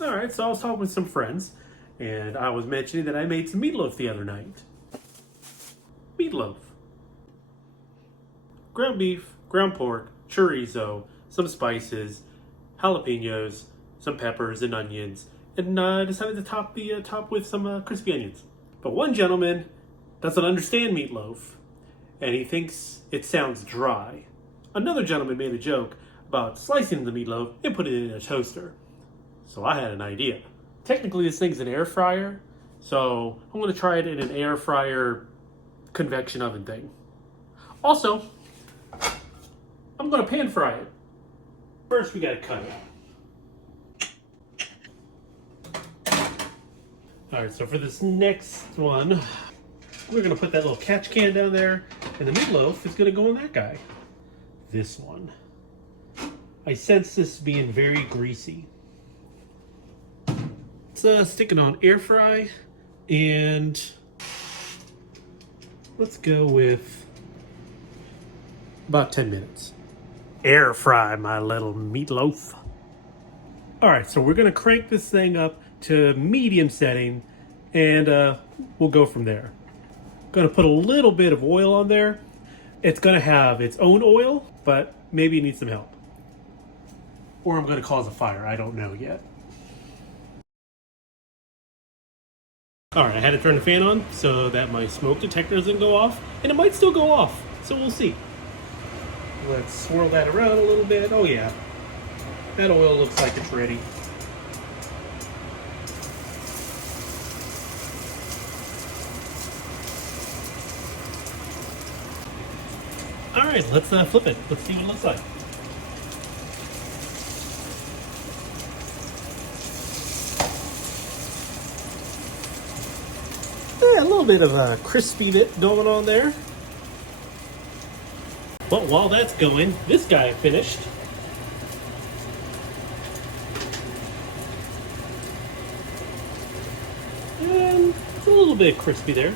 All right, so I was talking with some friends, and I was mentioning that I made some meatloaf the other night. Meatloaf. Ground beef, ground pork, chorizo, some spices, jalapenos, some peppers and onions, and decided to top with some crispy onions. But one gentleman doesn't understand meatloaf, and he thinks it sounds dry. Another gentleman made a joke about slicing the meatloaf and putting it in a toaster. So I had an idea. Technically, this thing's an air fryer, so I'm going to try it in an air fryer convection oven thing. Also, I'm going to pan fry it. First, we got to cut it. All right, so for this next one, we're going to put that little catch can down there, and the meatloaf is going to go in that guy. This one. I sense this being very greasy. Let's stick it on air fry, and let's go with about 10 minutes. Air fry my little meatloaf. All right, so we're gonna crank this thing up to medium setting, and we'll go from there. Gonna put a little bit of oil on there. It's gonna have its own oil, but maybe it needs some help. Or I'm gonna cause a fire, I don't know yet. All right, I had to turn the fan on so that my smoke detector doesn't go off, and it might still go off, so we'll see. Let's swirl that around a little bit. Oh yeah, that oil looks like it's ready. All right, let's flip it. Let's see what it looks like. Yeah, a little bit of a crispy bit going on there. But while that's going, this guy finished. And it's a little bit crispy there.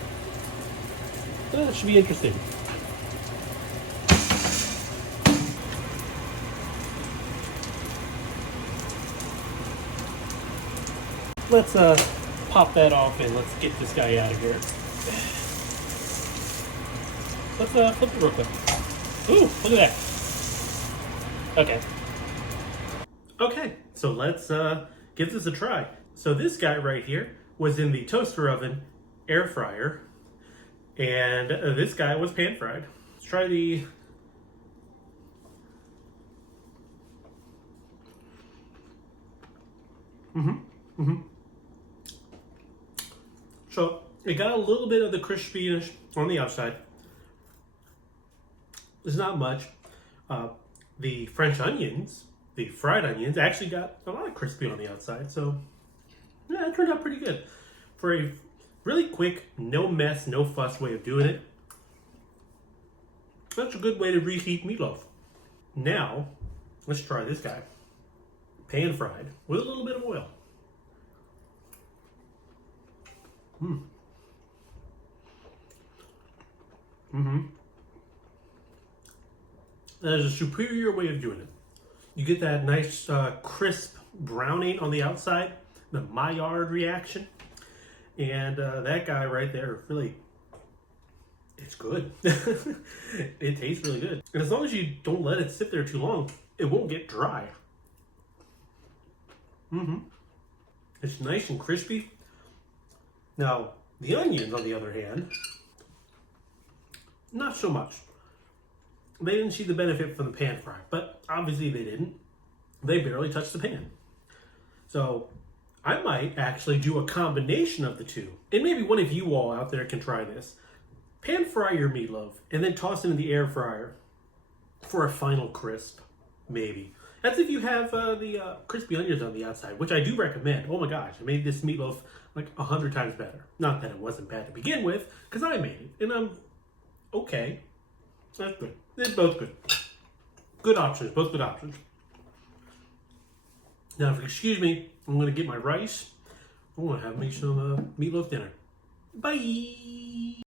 That should be interesting. Let's pop that off and let's get this guy out of here. Let's flip it real quick. Ooh, look at that. Okay. Okay, so let's give this a try. So this guy right here was in the toaster oven, air fryer, and this guy was pan fried. Let's try the... So it got a little bit of the crispiness on the outside. There's not much. The French onions, the fried onions, actually got a lot of crispy on the outside. So yeah, it turned out pretty good. For a really quick, no mess, no fuss way of doing it, that's a good way to reheat meatloaf. Now, let's try this guy. Pan fried with a little bit of oil. That is a superior way of doing it. You get that nice crisp browning on the outside, the Maillard reaction, and that guy right there really, it's good. It tastes really good. And as long as you don't let it sit there too long, it won't get dry. It's nice and crispy. Now, the onions, on the other hand, not so much. They didn't see the benefit from the pan fry, but obviously they didn't. They barely touched the pan. So I might actually do a combination of the two. And maybe one of you all out there can try this. Pan fry your meatloaf and then toss it in the air fryer for a final crisp, maybe. That's if you have the crispy onions on the outside, which I do recommend. Oh my gosh, I made this meatloaf like 100 times better. Not that it wasn't bad to begin with, because I made it, and I'm okay. That's good. They're both good. Good options, both good options. Now, if you excuse me, I'm going to get my rice. I'm going to have me some meatloaf dinner. Bye!